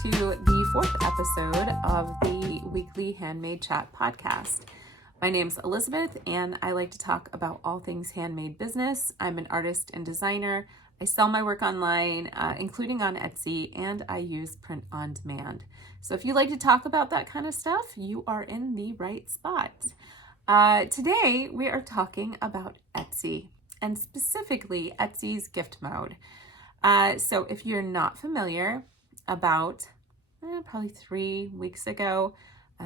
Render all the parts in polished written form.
to the fourth episode of the Weekly Handmade Chat podcast. My name's Elizabeth, and I like to talk about all things handmade business. I'm an artist and designer. I sell my work online, including on Etsy, and I use print on demand. So if you like to talk about that kind of stuff, you are in the right spot. Today, we are talking about Etsy, and specifically Etsy's gift mode. So if you're not familiar, about probably 3 weeks ago,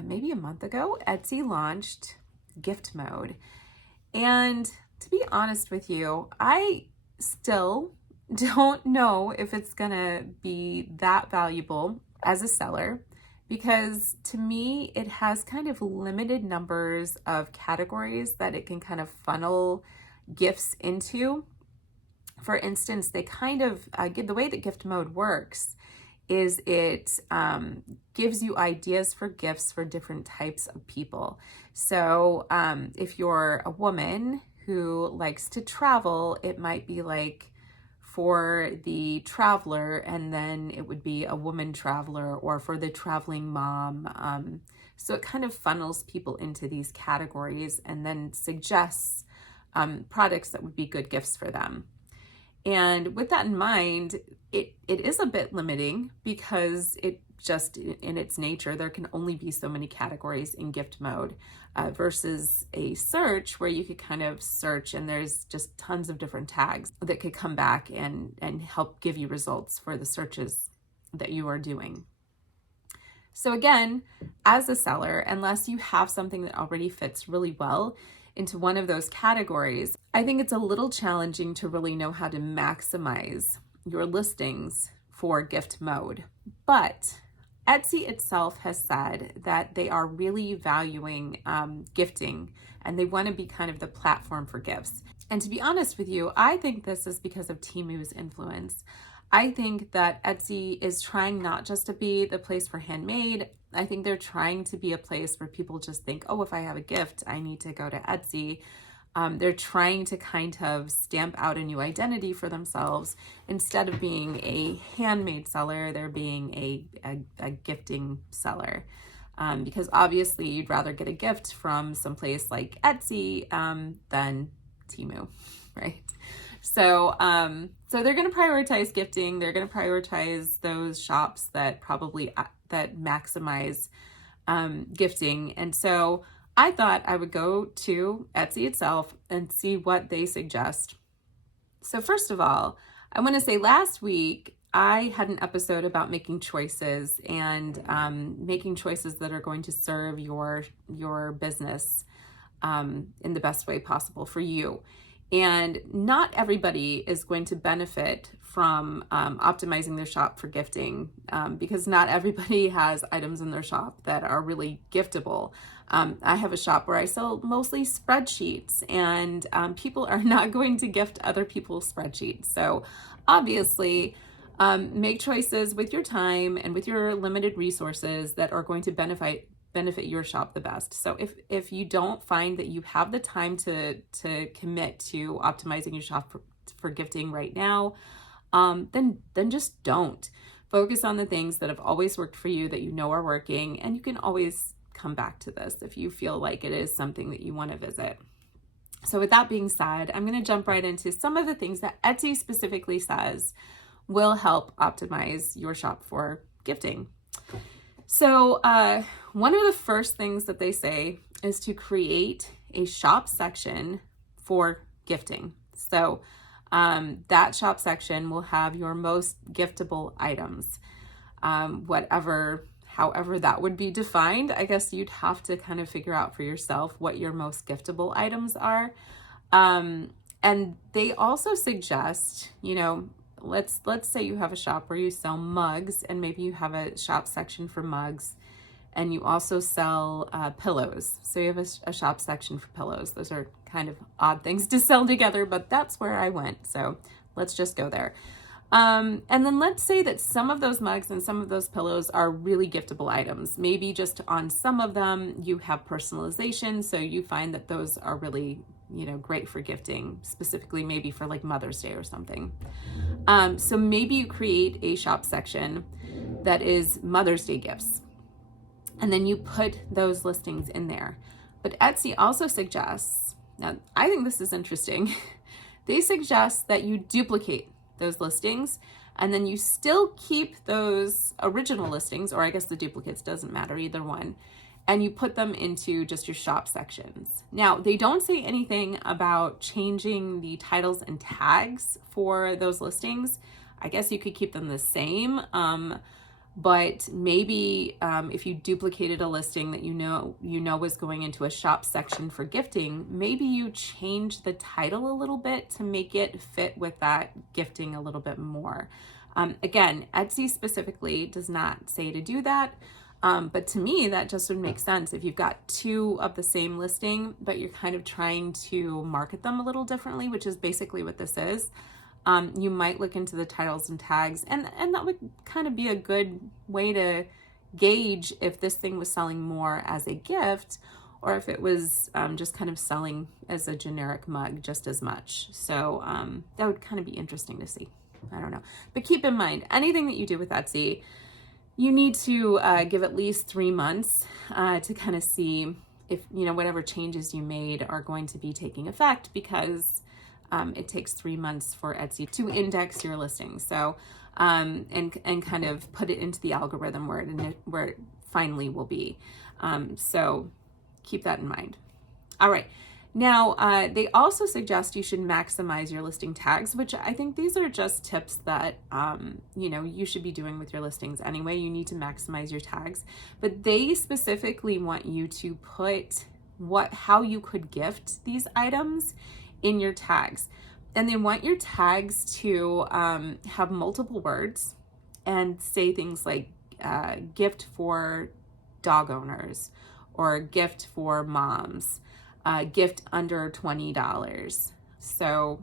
maybe a month ago, Etsy launched gift mode. And to be honest with you, I still don't know if it's gonna be that valuable as a seller, because to me, it has kind of limited numbers of categories that it can kind of funnel gifts into. For instance, they kind of the way that gift mode works is it gives you ideas for gifts for different types of people. So if you're a woman who likes to travel, it might be like for the traveler, and then it would be a woman traveler, or for the traveling mom. So it kind of funnels people into these categories and then suggests products that would be good gifts for them. And with that in mind, it is a bit limiting, because it just in its nature, there can only be so many categories in gift mode versus a search where you could kind of search and there's just tons of different tags that could come back and help give you results for the searches that you are doing. So again, as a seller, unless you have something that already fits really well into one of those categories, I think it's a little challenging to really know how to maximize your listings for gift mode. But Etsy itself has said that they are really valuing gifting, and they want to be kind of the platform for gifts. And to be honest with you, I think this is because of Temu's influence. I think that Etsy is trying not just to be the place for handmade. I think they're trying to be a place where people just think, oh, if I have a gift, I need to go to Etsy. They're trying to kind of stamp out a new identity for themselves. Instead of being a handmade seller, they're being a gifting seller. Because obviously you'd rather get a gift from someplace like Etsy than Temu, right? So they're going to prioritize gifting. They're going to prioritize those shops that that maximize gifting. And so I thought I would go to Etsy itself and see what they suggest. So first of all, I want to say last week I had an episode about making choices and making choices that are going to serve your business in the best way possible for you. And not everybody is going to benefit from optimizing their shop for gifting, because not everybody has items in their shop that are really giftable. I have a shop where I sell mostly spreadsheets, and people are not going to gift other people's spreadsheets. So obviously, make choices with your time and with your limited resources that are going to benefit your shop the best. So if you don't find that you have the time to commit to optimizing your shop for gifting right now, then just don't. Focus on the things that have always worked for you, that you know are working, and you can always come back to this if you feel like it is something that you want to visit. So with that being said, I'm going to jump right into some of the things that Etsy specifically says will help optimize your shop for gifting. So one of the first things that they say is to create a shop section for gifting. So that shop section will have your most giftable items, however that would be defined. I guess you'd have to kind of figure out for yourself what your most giftable items are. And they also suggest, let's say you have a shop where you sell mugs, and maybe you have a shop section for mugs, and you also sell pillows. So you have a shop section for pillows. Those are kind of odd things to sell together, but that's where I went. So let's just go there. And then let's say that some of those mugs and some of those pillows are really giftable items. Maybe just on some of them you have personalization, so you find that those are really great for gifting, specifically maybe for like Mother's Day or something. So maybe you create a shop section that is Mother's Day gifts, and then you put those listings in there. But Etsy also suggests, now I think this is interesting, they suggest that you duplicate those listings and then you still keep those original listings, or I guess the duplicates, doesn't matter, either one, and you put them into just your shop sections. Now, they don't say anything about changing the titles and tags for those listings. I guess you could keep them the same, but maybe if you duplicated a listing that you know was going into a shop section for gifting, maybe you change the title a little bit to make it fit with that gifting a little bit more. Again, Etsy specifically does not say to do that, but to me that just would make sense. If you've got two of the same listing, but you're kind of trying to market them a little differently, which is basically what this is. You might look into the titles and tags, and that would kind of be a good way to gauge if this thing was selling more as a gift or if it was just kind of selling as a generic mug just as much. So that would kind of be interesting to see. I don't know. But keep in mind, anything that you do with Etsy, you need to give at least 3 months to kind of see if, whatever changes you made are going to be taking effect, because it takes 3 months for Etsy to index your listing. So, and kind of put it into the algorithm where it finally will be. So keep that in mind. All right. Now, they also suggest you should maximize your listing tags, which I think these are just tips that, you should be doing with your listings anyway. You need to maximize your tags, but they specifically want you to put how you could gift these items in your tags. And they want your tags to have multiple words and say things like gift for dog owners, or gift for moms, gift under $20. So,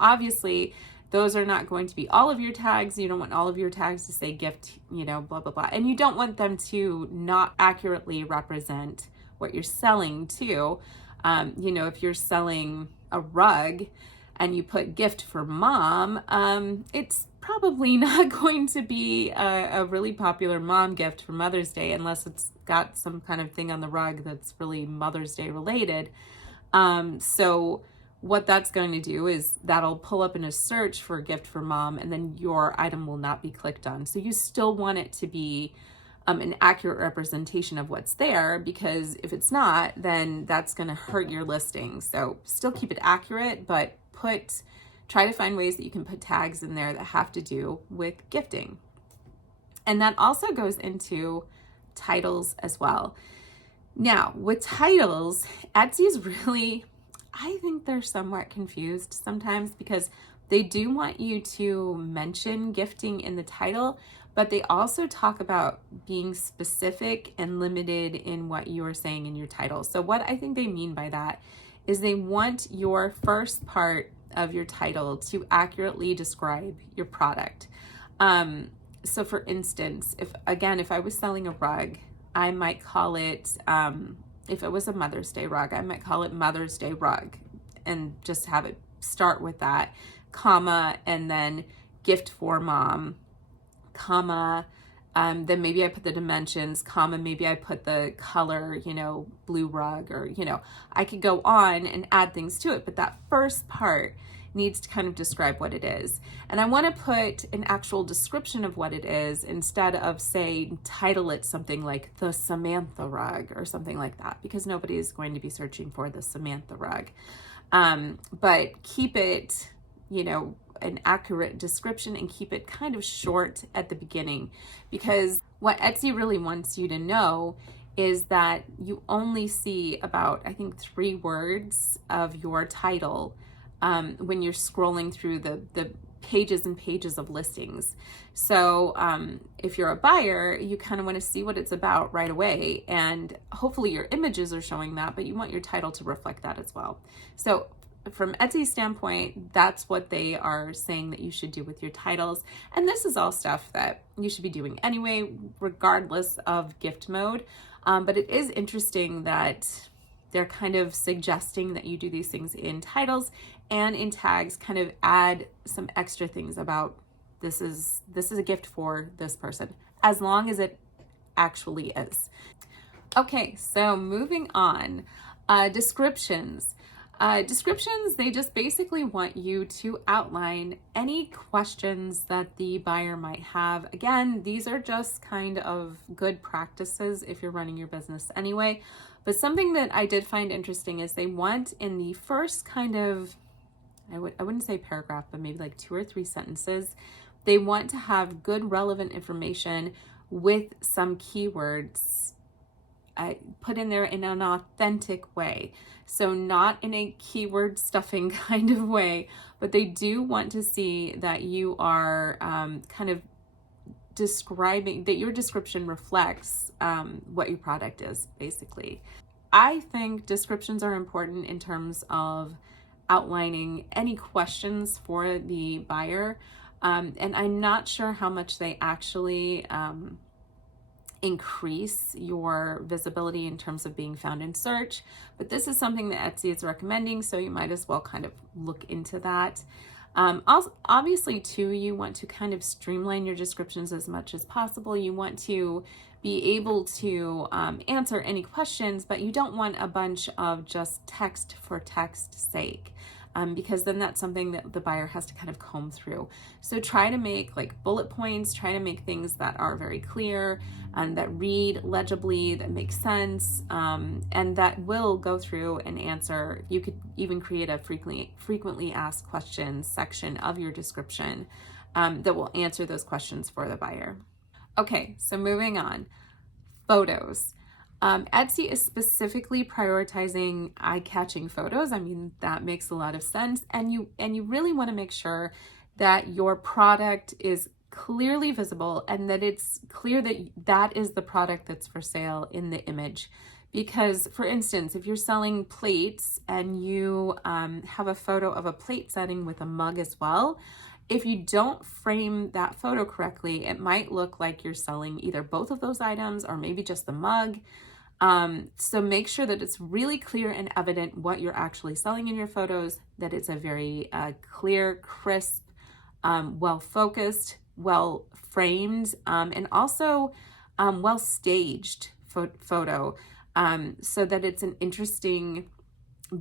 obviously those are not going to be all of your tags. You don't want all of your tags to say gift, blah, blah, blah. And you don't want them to not accurately represent what you're selling too. If you're selling a rug and you put gift for mom, it's probably not going to be a really popular mom gift for Mother's Day unless it's got some kind of thing on the rug that's really Mother's Day related. So what that's going to do is that'll pull up in a search for gift for mom, and then your item will not be clicked on. So you still want it to be an accurate representation of what's there, because if it's not, then that's going to hurt your listing. So still keep it accurate, but try to find ways that you can put tags in there that have to do with gifting. And that also goes into titles as well. Now, with titles, Etsy's really, I think they're somewhat confused sometimes, because they do want you to mention gifting in the title, but they also talk about being specific and limited in what you are saying in your title. So what I think they mean by that is they want your first part of your title to accurately describe your product. So for instance, if I was selling a rug, I might call it, if it was a Mother's Day rug, I might call it Mother's Day rug, and just have it start with that, comma, and then gift for mom, comma, then maybe I put the dimensions, comma, maybe I put the color, blue rug, or, I could go on and add things to it, but that first part needs to kind of describe what it is. And I want to put an actual description of what it is instead of, say, title it something like the Samantha rug or something like that, because nobody is going to be searching for the Samantha rug. But keep it, an accurate description, and keep it kind of short at the beginning, because what Etsy really wants you to know is that you only see about, I think, 3 words of your title when you're scrolling through the pages and pages of listings. So if you're a buyer, you kind of want to see what it's about right away, and hopefully your images are showing that, but you want your title to reflect that as well. So from Etsy's standpoint, that's what they are saying that you should do with your titles. And this is all stuff that you should be doing anyway, regardless of gift mode. But it is interesting that they're kind of suggesting that you do these things in titles and in tags, kind of add some extra things about this is a gift for this person, as long as it actually is. Okay, so moving on, descriptions. Descriptions, they just basically want you to outline any questions that the buyer might have. Again, these are just kind of good practices if you're running your business anyway. But something that I did find interesting is they want in the first kind of, I wouldn't say paragraph, but maybe like 2 or 3 sentences, they want to have good relevant information with some keywords put in there in an authentic way. So not in a keyword stuffing kind of way, but they do want to see that you are kind of describing, that your description reflects what your product is, basically. I think descriptions are important in terms of outlining any questions for the buyer. And I'm not sure how much they actually increase your visibility in terms of being found in search, but this is something that Etsy is recommending, so you might as well kind of look into that. Also, obviously too, you want to kind of streamline your descriptions as much as possible. You want to be able to answer any questions, but you don't want a bunch of just text for text's sake. Because then that's something that the buyer has to kind of comb through. So try to make like bullet points, try to make things that are very clear and that read legibly, that make sense, and that will go through and answer. You could even create a frequently asked questions section of your description that will answer those questions for the buyer. Okay, so moving on, photos. Etsy is specifically prioritizing eye-catching photos. I mean, that makes a lot of sense. And you really want to make sure that your product is clearly visible and that it's clear that that is the product that's for sale in the image. Because, for instance, if you're selling plates and you have a photo of a plate setting with a mug as well, if you don't frame that photo correctly, it might look like you're selling either both of those items or maybe just the mug. So make sure that it's really clear and evident what you're actually selling in your photos, that it's a very clear, crisp, well-focused, well-framed, and also well-staged photo, so that it's an interesting,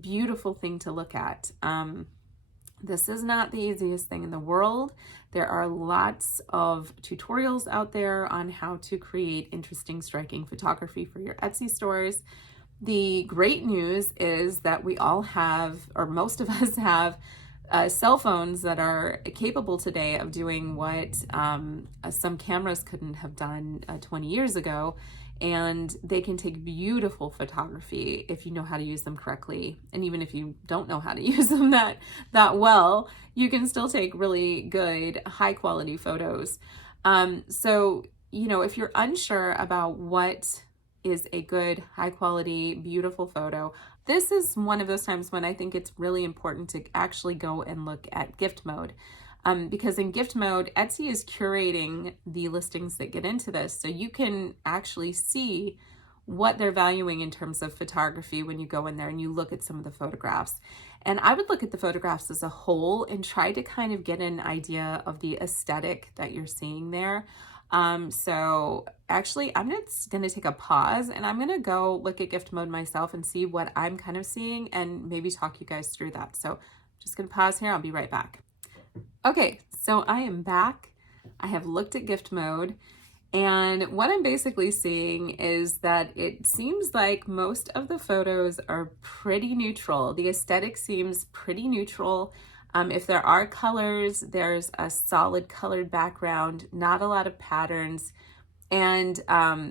beautiful thing to look at. This is not the easiest thing in the world. There are lots of tutorials out there on how to create interesting, striking photography for your Etsy stores. The great news is that we all have, or most of us have, cell phones that are capable today of doing what some cameras couldn't have done 20 years ago. And they can take beautiful photography if you know how to use them correctly. And even if you don't know how to use them that well, you can still take really good, high quality photos. So, if you're unsure about what is a good, high quality, beautiful photo, this is one of those times when I think it's really important to actually go and look at gift mode. Because in gift mode, Etsy is curating the listings that get into this. So you can actually see what they're valuing in terms of photography when you go in there and you look at some of the photographs. And I would look at the photographs as a whole and try to kind of get an idea of the aesthetic that you're seeing there. So actually, I'm just going to take a pause and I'm going to go look at gift mode myself and see what I'm kind of seeing and maybe talk you guys through that. So I'm just going to pause here. I'll be right back. Okay, so I am back. I have looked at gift mode, and what I'm basically seeing is that it seems like most of the photos are pretty neutral. The aesthetic seems pretty neutral. If there are colors, there's a solid colored background, not a lot of patterns, and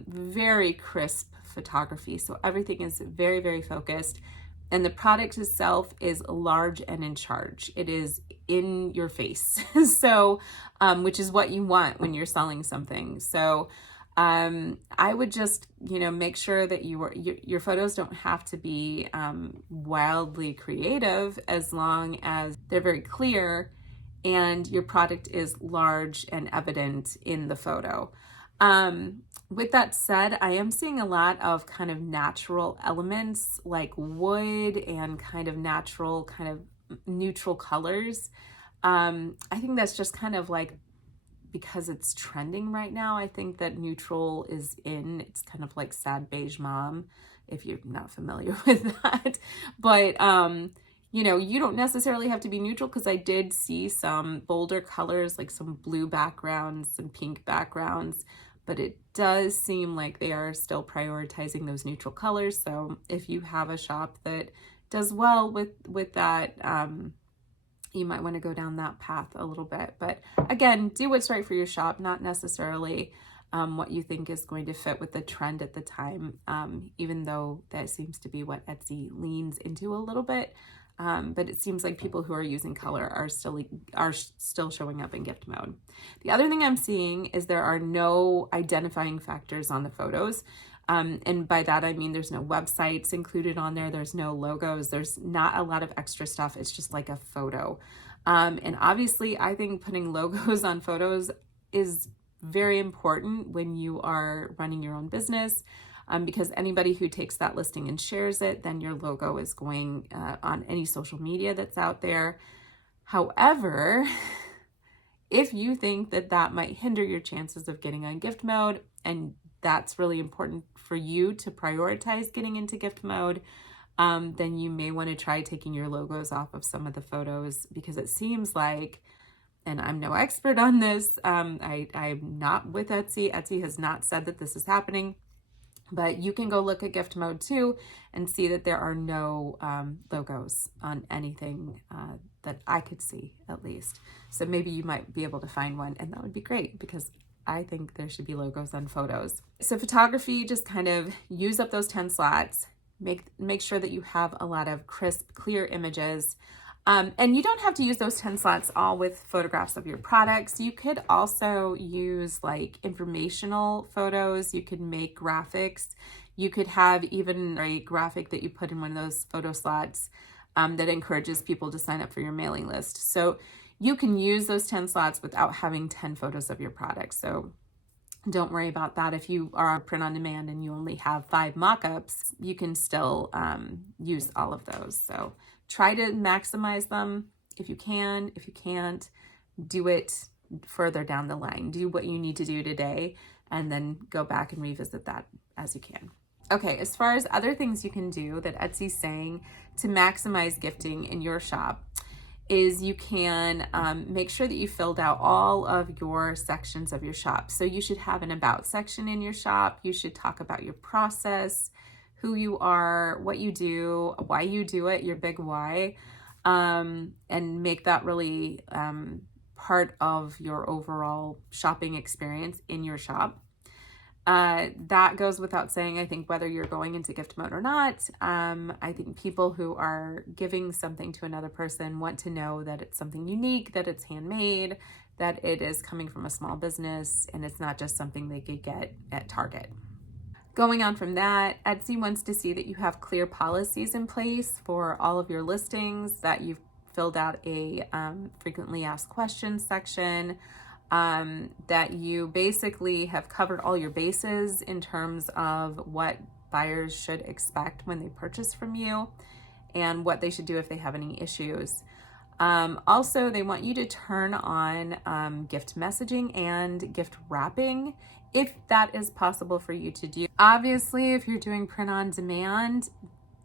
very crisp photography. So everything is very, very focused. And the product itself is large and in charge. It is in your face. So, which is what you want when you're selling something. So, I would just, make sure that your photos don't have to be wildly creative, as long as they're very clear and your product is large and evident in the photo. With that said, I am seeing a lot of kind of natural elements like wood and kind of natural, kind of neutral colors. I think that's just kind of like because it's trending right now. I think that neutral is in. It's kind of like sad beige mom, if you're not familiar with that. But you don't necessarily have to be neutral, because I did see some bolder colors, like some blue backgrounds, some pink backgrounds, but it does seem like they are still prioritizing those neutral colors. So if you have a shop that does well with that, you might want to go down that path a little bit. But again, do what's right for your shop, not necessarily what you think is going to fit with the trend at the time, even though that seems to be what Etsy leans into a little bit. But it seems like people who are using color are still showing up in gift mode. The other thing I'm seeing is there are no identifying factors on the photos. And by that, I mean there's no websites included on there. There's no logos. There's not a lot of extra stuff. It's just like a photo. And obviously, I think putting logos on photos is very important when you are running your own business, because anybody who takes that listing and shares it, then your logo is going on any social media that's out there. However, if you think that that might hinder your chances of getting on gift mode, and that's really important for you to prioritize getting into gift mode, then you may want to try taking your logos off of some of the photos, because it seems like, and I'm no expert on this, I'm not with Etsy. Etsy has not said that this is happening, but you can go look at gift mode too and see that there are no logos on anything that I could see, at least. So maybe you might be able to find one, and that would be great, because I think there should be logos on photos. So photography, just kind of use up those 10 slots. Make sure that you have a lot of crisp, clear images. And you don't have to use those 10 slots all with photographs of your products. You could also use like informational photos. You could make graphics. You could have even a graphic that you put in one of those photo slots that encourages people to sign up for your mailing list. So you can use those 10 slots without having 10 photos of your products. So don't worry about that. If you are on print on demand and you only have 5 mock-ups, you can still use all of those. So try to maximize them if you can. If you can't, do it further down the line. Do what you need to do today, and then go back and revisit that as you can. Okay, as far as other things you can do that Etsy's saying to maximize gifting in your shop, is you can make sure that you filled out all of your sections of your shop. So you should have an about section in your shop. You should talk about your process, who you are, what you do, why you do it, your big why, and make that really part of your overall shopping experience in your shop. That goes without saying, I think, whether you're going into gift mode or not. I think people who are giving something to another person want to know that it's something unique, that it's handmade, that it is coming from a small business, and it's not just something they could get at Target. Going on from that, Etsy wants to see that you have clear policies in place for all of your listings, that you've filled out a frequently asked questions section, that you basically have covered all your bases in terms of what buyers should expect when they purchase from you, and what they should do if they have any issues. Also, they want you to turn on gift messaging and gift wrapping, if that is possible for you to do. Obviously, if you're doing print on demand,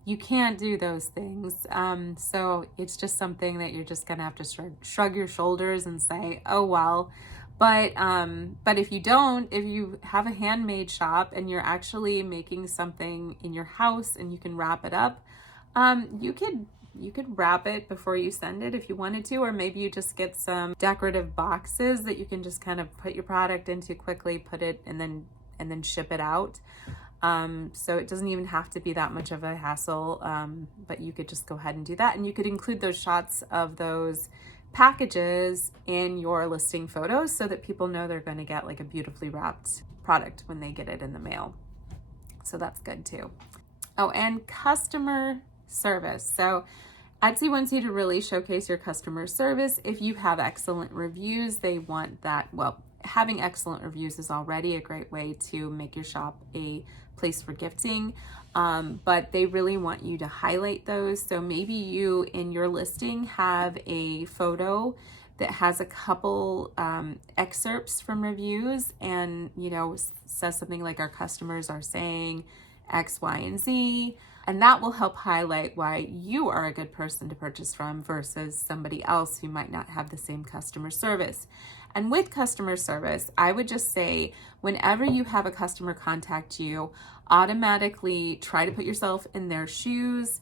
you can't do those things. So it's just something that you're just gonna have to shrug your shoulders and say, oh, well. But if you don't, if you have a handmade shop and you're actually making something in your house and you can wrap it up, you could wrap it before you send it if you wanted to, or maybe you just get some decorative boxes that you can just kind of put your product into quickly, put it, and then ship it out. So it doesn't even have to be that much of a hassle, but you could just go ahead and do that. And you could include those shots of those packages in your listing photos so that people know they're going to get like a beautifully wrapped product when they get it in the mail. So that's good too. Oh, and customer service. So Etsy wants you to really showcase your customer service. If you have excellent reviews, they want that. Well, having excellent reviews is already a great way to make your shop a place for gifting. But they really want you to highlight those. So maybe you in your listing have a photo that has a couple excerpts from reviews and, says something like, our customers are saying X, Y, and Z. And that will help highlight why you are a good person to purchase from versus somebody else who might not have the same customer service. And with customer service, I would just say whenever you have a customer contact you, automatically try to put yourself in their shoes,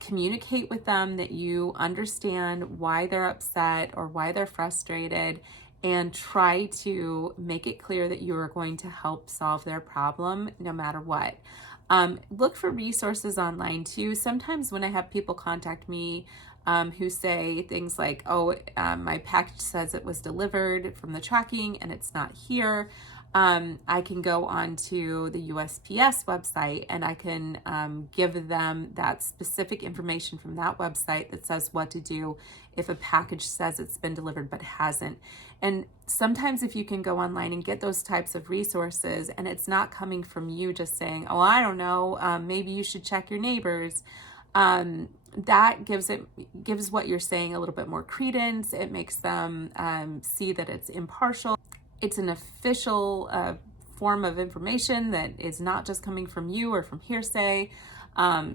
communicate with them that you understand why they're upset or why they're frustrated, and try to make it clear that you are going to help solve their problem no matter what. Look for resources online too. Sometimes when I have people contact me who say things like, my package says it was delivered from the tracking and it's not here, I can go onto the USPS website and I can give them that specific information from that website that says what to do if a package says it's been delivered but hasn't. And sometimes if you can go online and get those types of resources and it's not coming from you just saying, I don't know, maybe you should check your neighbors, that gives what you're saying a little bit more credence. It makes them see that it's impartial. It's an official form of information that is not just coming from you or from hearsay.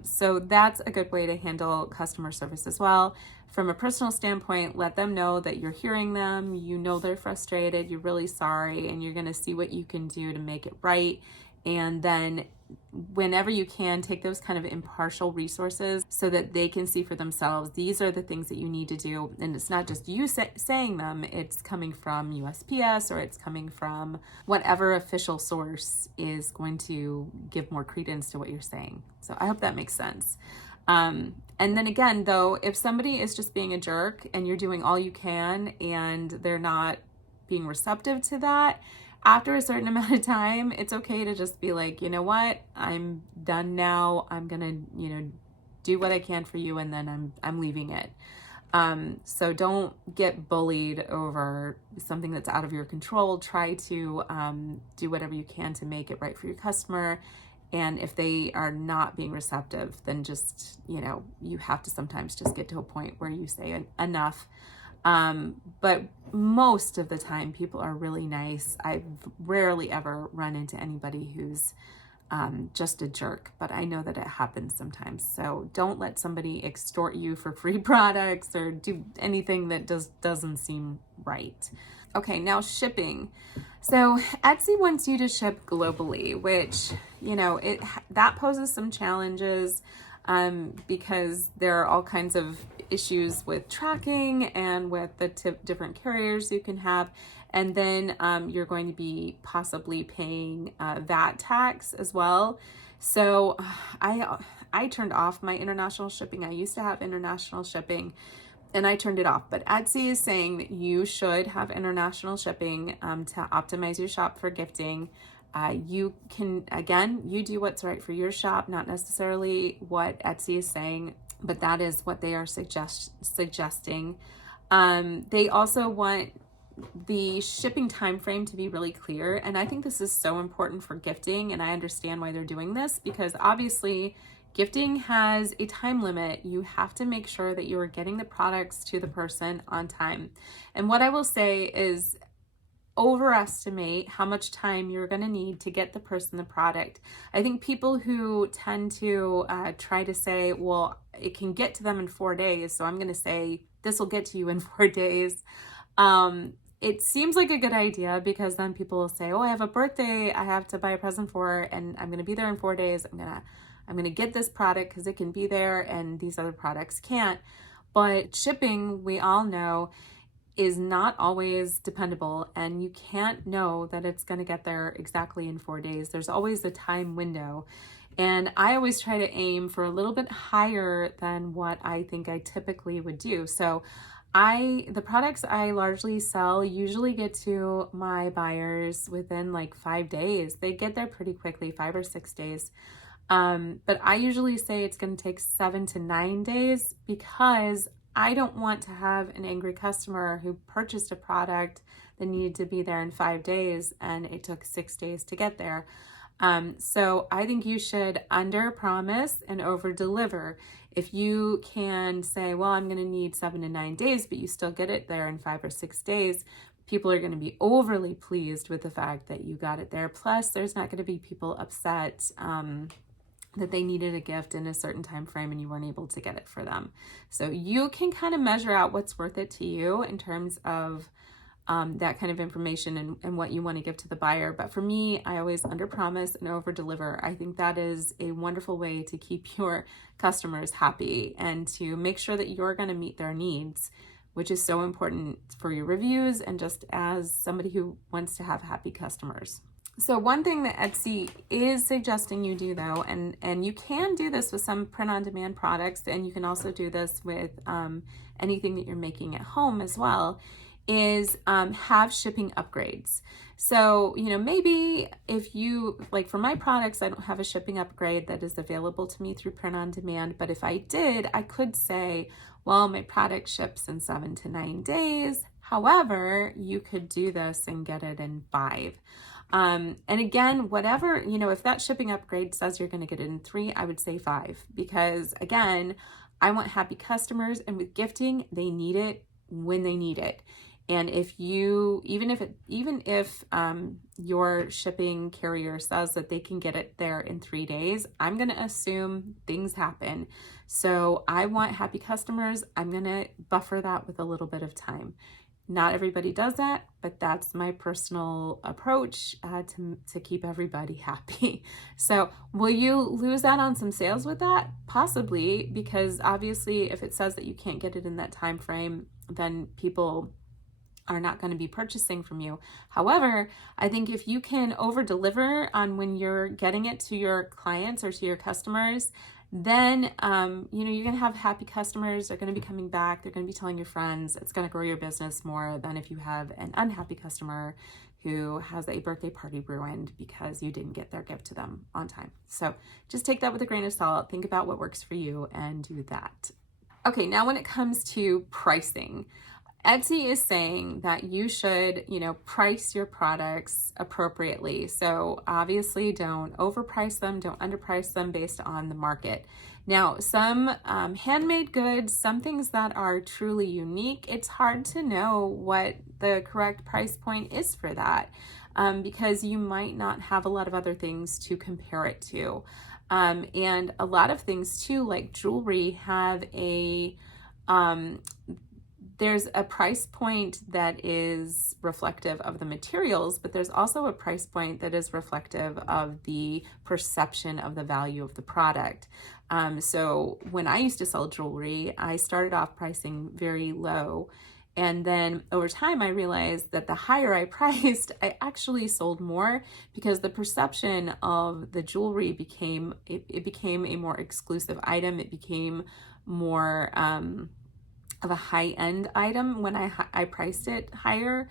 So that's a good way to handle customer service as well. From a personal standpoint, let them know that you're hearing them, they're frustrated, you're really sorry, and you're going to see what you can do to make it right. And then whenever you can, take those kind of impartial resources so that they can see for themselves, these are the things that you need to do. And it's not just you saying them, it's coming from USPS or it's coming from whatever official source is going to give more credence to what you're saying. So I hope that makes sense. And then again, though, if somebody is just being a jerk and you're doing all you can and they're not being receptive to that, after a certain amount of time, it's okay to just be like, you know what, I'm done now. I'm gonna, do what I can for you, and then I'm leaving it. So don't get bullied over something that's out of your control. Try to do whatever you can to make it right for your customer. And if they are not being receptive, then just, you have to sometimes just get to a point where you say enough. But most of the time, people are really nice. I've rarely ever run into anybody who's just a jerk, but I know that it happens sometimes. So don't let somebody extort you for free products or do anything that doesn't seem right. Okay, now shipping. So Etsy wants you to ship globally, which, that poses some challenges because there are all kinds of issues with tracking and with the different carriers you can have. And then you're going to be possibly paying VAT tax as well. So I turned off my international shipping. I used to have international shipping and I turned it off. But Etsy is saying that you should have international shipping to optimize your shop for gifting. You can, again, you do what's right for your shop, not necessarily what Etsy is saying, but that is what they are suggesting. They also want the shipping time frame to be really clear. And I think this is so important for gifting. And I understand why they're doing this because obviously gifting has a time limit. You have to make sure that you are getting the products to the person on time. And what I will say is overestimate how much time you're going to need to get the person the product. I think people who tend to try to say, well, it can get to them in 4 days, so I'm going to say this will get to you in 4 days. It seems like a good idea because then people will say, I have a birthday I have to buy a present for, and I'm going to be there in 4 days. I'm gonna get this product because it can be there and these other products can't. But shipping, we all know, is not always dependable, and you can't know that it's going to get there exactly in 4 days. There's always a time window, and I always try to aim for a little bit higher than what I think I typically would do. So the products I largely sell usually get to my buyers within like 5 days. They get there pretty quickly, 5 or 6 days. But I usually say it's going to take 7 to 9 days because I don't want to have an angry customer who purchased a product that needed to be there in 5 days and it took 6 days to get there. So I think you should under promise and over deliver. If you can say, well, I'm going to need 7 to 9 days, but you still get it there in 5 or 6 days, people are going to be overly pleased with the fact that you got it there. Plus, there's not going to be people upset that they needed a gift in a certain time frame and you weren't able to get it for them. So you can kind of measure out what's worth it to you in terms of that kind of information and what you want to give to the buyer. But for me, I always under promise and over deliver. I think that is a wonderful way to keep your customers happy and to make sure that you're going to meet their needs, which is so important for your reviews and just as somebody who wants to have happy customers. So one thing that Etsy is suggesting you do though, and you can do this with some print-on-demand products, and you can also do this with anything that you're making at home as well, is have shipping upgrades. So, maybe if you, like for my products, I don't have a shipping upgrade that is available to me through print on demand, but if I did, I could say, well, my product ships in 7 to 9 days. However, you could do this and get it in 5. And again, whatever, if that shipping upgrade says you're going to get it in 3, I would say 5, because again, I want happy customers, and with gifting, they need it when they need it. And if you, even if your shipping carrier says that they can get it there in 3 days, I'm going to assume things happen. So I want happy customers. I'm going to buffer that with a little bit of time. Not everybody does that, but that's my personal approach to keep everybody happy. So will you lose out on some sales with that? Possibly, because obviously if it says that you can't get it in that time frame, then people are not going to be purchasing from you. However, I think if you can over deliver on when you're getting it to your clients or to your customers, then you're going to have happy customers. They're going to be coming back. They're going to be telling your friends. It's going to grow your business more than if you have an unhappy customer who has a birthday party ruined because you didn't get their gift to them on time. So just take that with a grain of salt. Think about what works for you and do that. Okay, now when it comes to pricing, Etsy is saying that you should, price your products appropriately. So obviously don't overprice them, don't underprice them based on the market. Now, some handmade goods, some things that are truly unique, it's hard to know what the correct price point is for that because you might not have a lot of other things to compare it to. And a lot of things too, like jewelry, have there's a price point that is reflective of the materials, but there's also a price point that is reflective of the perception of the value of the product. So when I used to sell jewelry, I started off pricing very low. And then over time, I realized that the higher I priced, I actually sold more because the perception of the jewelry became a more exclusive item. It became more of a high-end item when I priced it higher.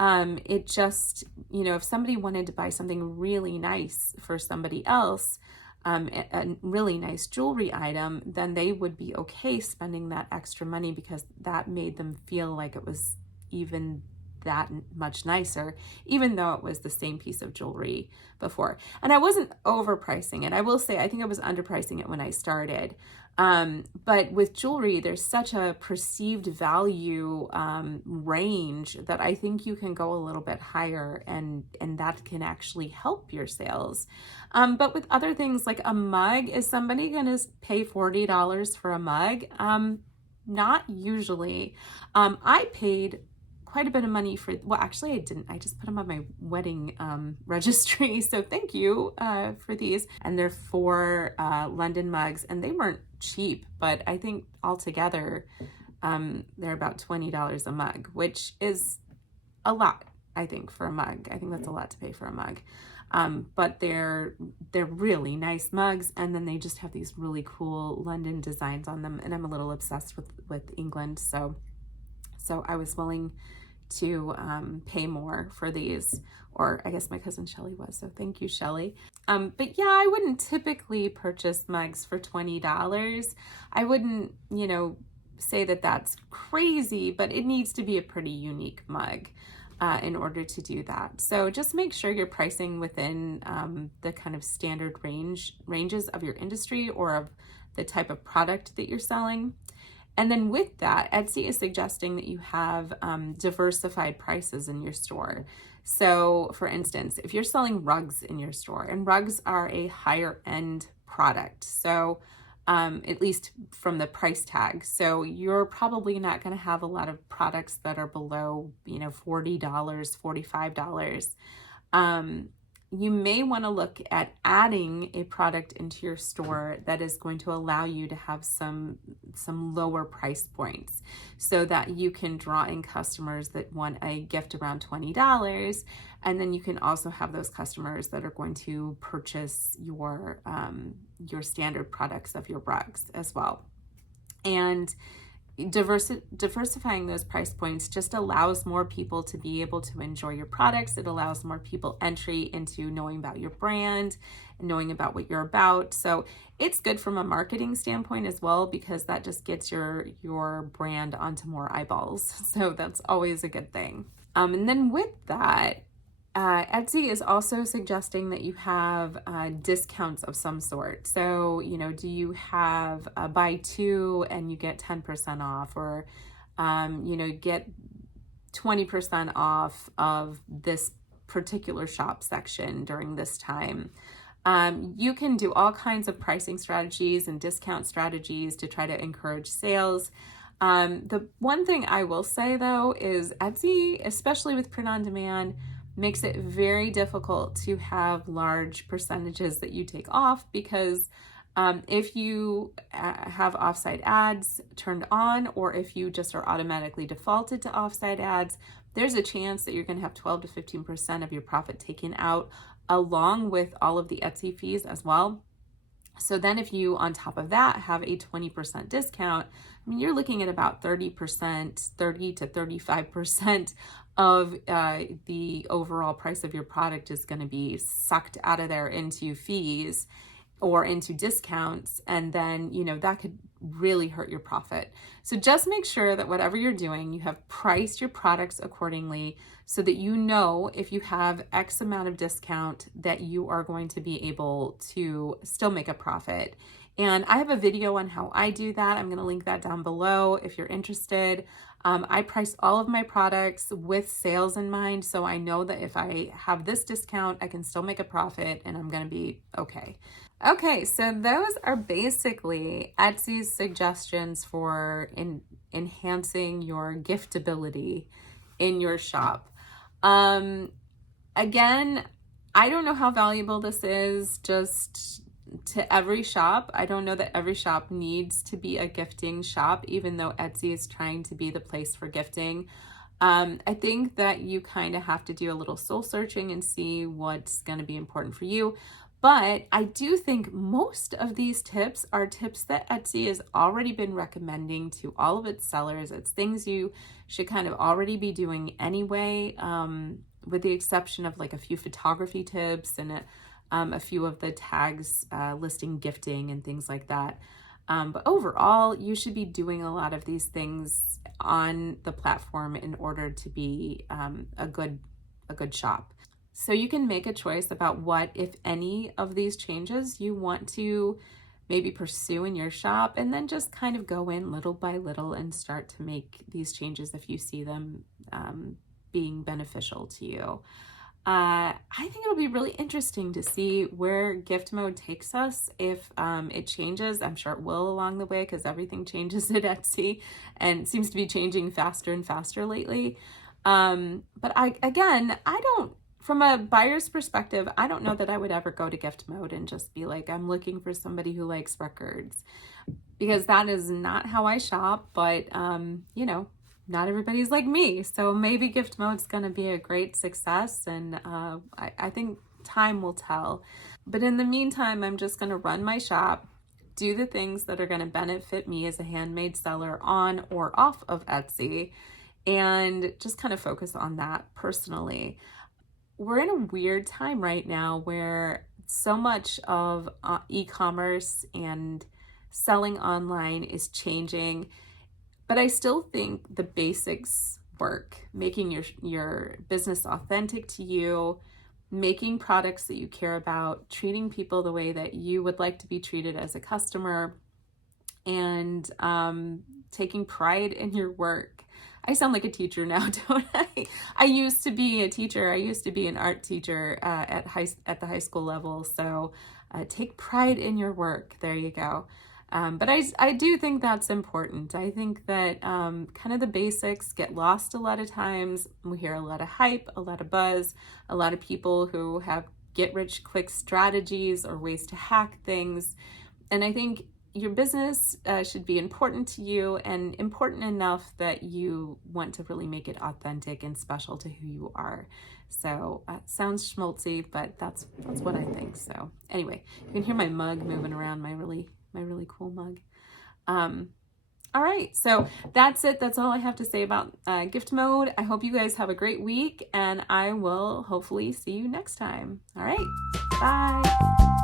It just, if somebody wanted to buy something really nice for somebody else, a really nice jewelry item, then they would be okay spending that extra money because that made them feel like it was even that much nicer, even though it was the same piece of jewelry before. And I wasn't overpricing it. I will say, I think I was underpricing it when I started. But with jewelry, there's such a perceived value range that I think you can go a little bit higher and that can actually help your sales. But with other things like a mug, is somebody going to pay $40 for a mug? Not usually. I paid quite a bit of money for, well, actually I didn't. I just put them on my wedding registry. So thank you for these. And they're 4 London mugs, and they weren't cheap, but I think altogether they're about $20 a mug, which is a lot, I think, for a mug. I think that's a lot to pay for a mug. But they're really nice mugs, and then they just have these really cool London designs on them, and I'm a little obsessed with England, so I was willing to pay more for these, or I guess my cousin Shelly was, so thank you, Shelly. But yeah, I wouldn't typically purchase mugs for $20. I wouldn't, say that that's crazy, but it needs to be a pretty unique mug in order to do that. So just make sure you're pricing within the kind of standard ranges of your industry or of the type of product that you're selling. And then with that, Etsy is suggesting that you have diversified prices in your store. So for instance, if you're selling rugs in your store, and rugs are a higher end product, so at least from the price tag. So you're probably not going to have a lot of products that are below, $40, $45. You may want to look at adding a product into your store that is going to allow you to have some lower price points so that you can draw in customers that want a gift around $20, and then you can also have those customers that are going to purchase your standard products of your rugs as well. And diversifying those price points just allows more people to be able to enjoy your products. It allows more people entry into knowing about your brand and knowing about what you're about. So it's good from a marketing standpoint as well, because that just gets your brand onto more eyeballs. So that's always a good thing. And then with that, Etsy is also suggesting that you have discounts of some sort. So, do you have buy two and you get 10% off, or, get 20% off of this particular shop section during this time? You can do all kinds of pricing strategies and discount strategies to try to encourage sales. The one thing I will say though is Etsy, especially with print on demand, makes it very difficult to have large percentages that you take off, because if you have offsite ads turned on, or if you just are automatically defaulted to offsite ads, there's a chance that you're going to have 12 to 15% of your profit taken out, along with all of the Etsy fees as well. So then if you, on top of that, have a 20% discount, you're looking at about 30%, 30 to 35% of the overall price of your product is going to be sucked out of there into fees or into discounts. And then, that could really hurt your profit. So just make sure that whatever you're doing, you have priced your products accordingly so that if you have X amount of discount that you are going to be able to still make a profit. And I have a video on how I do that. I'm going to link that down below if you're interested. I price all of my products with sales in mind, so I know that if I have this discount, I can still make a profit and I'm going to be okay. Okay, so those are basically Etsy's suggestions for enhancing your giftability in your shop. Again, I don't know how valuable this is just to every shop. I don't know that every shop needs to be a gifting shop, even though Etsy is trying to be the place for gifting. I think that you kind of have to do a little soul searching and see what's going to be important for you. But I do think most of these tips are tips that Etsy has already been recommending to all of its sellers. It's things you should kind of already be doing anyway, with the exception of like a few photography tips and a few of the tags listing gifting and things like that. But overall, you should be doing a lot of these things on the platform in order to be a good shop. So you can make a choice about what, if any, of these changes you want to maybe pursue in your shop, and then just kind of go in little by little and start to make these changes if you see them being beneficial to you. I think it'll be really interesting to see where gift mode takes us if it changes. I'm sure it will along the way, because everything changes at Etsy and seems to be changing faster and faster lately. But from a buyer's perspective, I don't know that I would ever go to gift mode and just be like, I'm looking for somebody who likes records, because that is not how I shop. But, not everybody's like me. So maybe gift mode's going to be a great success. And I think time will tell. But in the meantime, I'm just going to run my shop, do the things that are going to benefit me as a handmade seller on or off of Etsy, and just kind of focus on that personally. We're in a weird time right now where so much of e-commerce and selling online is changing. But I still think the basics work, making your business authentic to you, making products that you care about, treating people the way that you would like to be treated as a customer, and taking pride in your work. I sound like a teacher now, don't I? I used to be a teacher. I used to be an art teacher at the high school level. So take pride in your work. There you go. But I do think that's important. I think that kind of the basics get lost a lot of times. We hear a lot of hype, a lot of buzz, a lot of people who have get rich quick strategies or ways to hack things. And I think your business should be important to you, and important enough that you want to really make it authentic and special to who you are. So sounds schmaltzy, but that's what I think. So anyway, you can hear my mug moving around, my really cool mug. All right, so that's it. That's all I have to say about gift mode. I hope you guys have a great week, and I will hopefully see you next time. All right, bye.